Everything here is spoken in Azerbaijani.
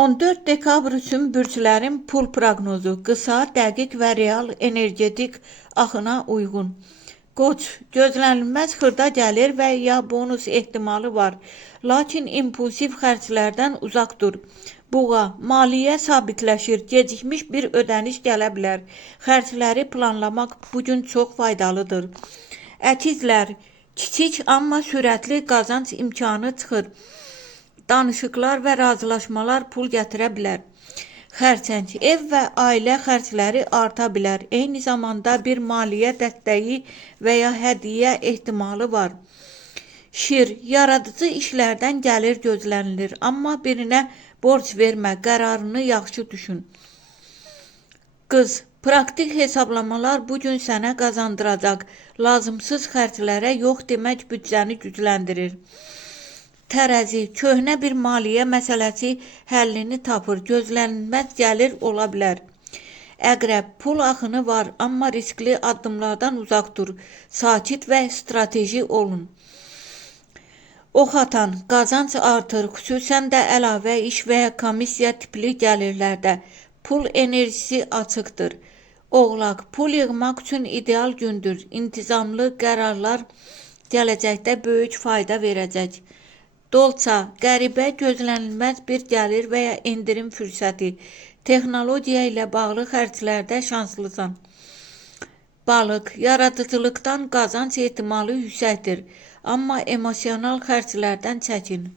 14 dekabr üçün bürclərin pul proqnozu qısa, dəqiq və real energetik axına uyğun. Qoç, gözlənilməz xırda gəlir və ya bonus ehtimalı var, lakin impulsiv xərclərdən uzaq dur. Buğa, maliyyə sabitləşir, gecikmiş bir ödəniş gələ bilər. Xərcləri planlamaq bugün çox faydalıdır. Əkizlər, kiçik amma sürətli qazanc imkanı çıxır. Danışıqlar və razılaşmalar pul gətirə bilər. Xərçəng, ev və ailə xərcləri arta bilər. Eyni zamanda bir maliyyə dəstəyi və ya hədiyyə ehtimalı var. Şir, yaradıcı işlərdən gəlir gözlənilir, amma birinə borc vermə, qərarını yaxşı düşün. Qız, praktik hesablamalar bugün sənə qazandıracaq. Lazımsız xərclərə yox demək büdcəni gücləndirir. Tərəzi, köhnə bir maliyyə məsələsi həllini tapır, gözlənilməz gəlir ola bilər. Əqrəb, pul axını var, amma riskli addımlardan uzaq dur. Sakit və strateji olun. Ox atan, qazanc artır, xüsusən də əlavə iş və ya komissiya tipli gəlirlərdə. Pul enerjisi açıqdır. Oğlaq, pul yığmaq üçün ideal gündür. İntizamlı qərarlar gələcəkdə böyük fayda verəcək. Dolça, qəribə, gözlənilməz bir gəlir və ya endirim fürsəti. Texnologiya ilə bağlı xərclərdə şanslısan. Balıq, yaradıcılıqdan qazanc ehtimalı yüksəkdir, amma emosional xərclərdən çəkin.